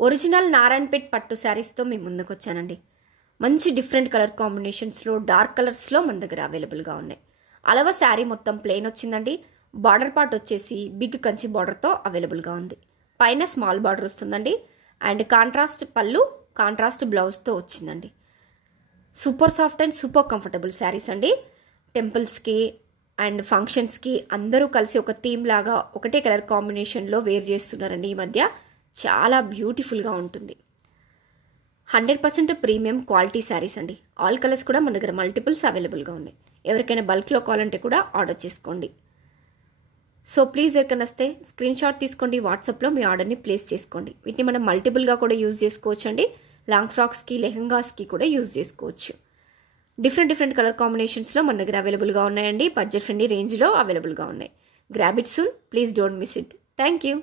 Original Narayanpet పట్టు శారీస్తో మేము ముందుకు వచ్చానండి. మంచి డిఫరెంట్ కలర్ కాంబినేషన్స్లో డార్క్ కలర్స్లో మన దగ్గర అవైలబుల్గా ఉన్నాయి. అలవ శారీ మొత్తం ప్లెయిన్ వచ్చిందండి. బార్డర్ పార్ట్ వచ్చేసి బిగ్ కంచి బార్డర్తో అవైలబుల్గా ఉంది. పైన స్మాల్ బార్డర్ వస్తుందండి. అండ్ కాంట్రాస్ట్ పళ్ళు, కాంట్రాస్ట్ బ్లౌజ్తో వచ్చిందండి. Super soft and super comfortable saris అండి. టెంపుల్స్కి అండ్ ఫంక్షన్స్కి అందరూ కలిసి ఒక థీమ్ లాగా ఒకటే కలర్ కాంబినేషన్లో వేర్ చేస్తున్నారండి. ఈ మధ్య చాలా బ్యూటిఫుల్గా ఉంటుంది. 100% ప్రీమియం క్వాలిటీ శారీస్ అండి. ఆల్ కలర్స్ కూడా మన దగ్గర మల్టిపుల్స్ అవైలబుల్గా ఉన్నాయి. ఎవరికైనా బల్క్లో కావాలంటే కూడా ఆర్డర్ చేసుకోండి. సో ప్లీజ్ ఎవరికైనా వస్తే స్క్రీన్ షాట్ తీసుకోండి. వాట్సాప్లో మీ ఆర్డర్ని ప్లేస్ చేసుకోండి. వీటిని మనం మల్టిపుల్గా కూడా యూజ్ చేసుకోవచ్చు అండి. లాంగ్ ఫ్రాక్స్కి, లెహంగాస్కి కూడా యూజ్ చేసుకోవచ్చు. డిఫరెంట్ కలర్ కాంబినేషన్స్లో మన దగ్గర అవైలబుల్గా ఉన్నాయండి. బడ్జెట్ ఫ్రెండ్లీ రేంజ్లో అవైలబుల్గా ఉన్నాయి. Grab it soon. Please don't miss it. Thank you.